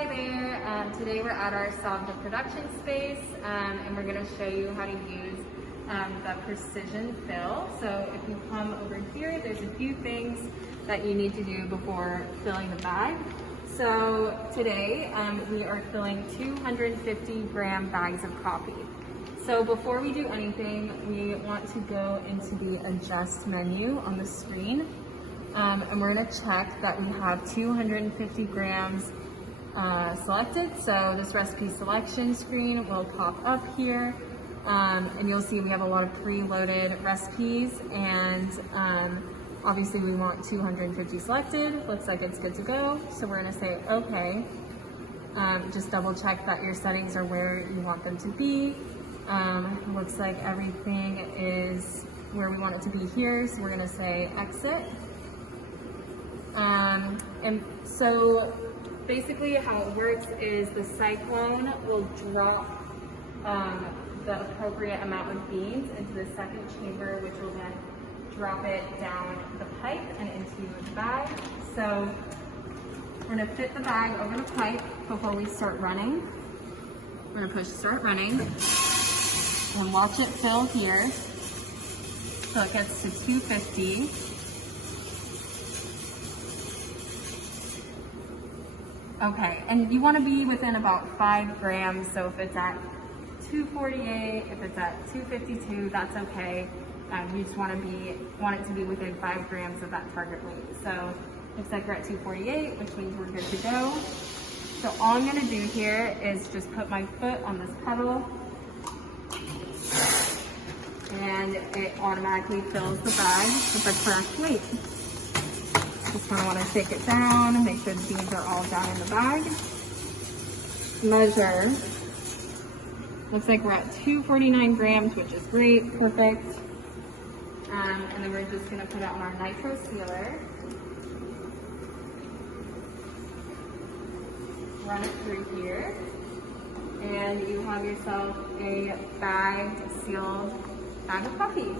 Hi there, today we're at our Sovda production space and we're going to show you how to use the precision fill. So if you come over here, there's a few things that you need to do before filling the bag. So today we are filling 250 gram bags of coffee. So before we do anything, we want to go into the adjust menu on the screen. And we're going to check that we have 250 grams selected. So this recipe selection screen will pop up here, and you'll see we have a lot of preloaded recipes, and obviously we want 250 selected. Looks like it's good to go. So we're going to say okay. Just double check that your settings are where you want them to be. Looks like everything is where we want it to be here. So we're going to say exit. And so basically how it works is the cyclone will drop the appropriate amount of beans into the second chamber, which will then drop it down the pipe and into the bag. So we're going to fit the bag over the pipe before we start running. We're going to push start running and watch it fill here. So it gets to 250. Okay, and you want to be within about 5 grams, so if it's at 248, if it's at 252, that's okay. You just want it to be within 5 grams of that target weight. So looks like we're at 248, which means we're good to go. So all I'm going to do here is just put my foot on this pedal, and it automatically fills the bag with the correct weight. Just kind of want to shake it down and make sure the beans are all down in the bag. Measure. Looks like we're at 249 grams, which is great, perfect. And then we're just going to put it on our nitro sealer. Run it through here. And you have yourself a bagged, sealed bag of coffee.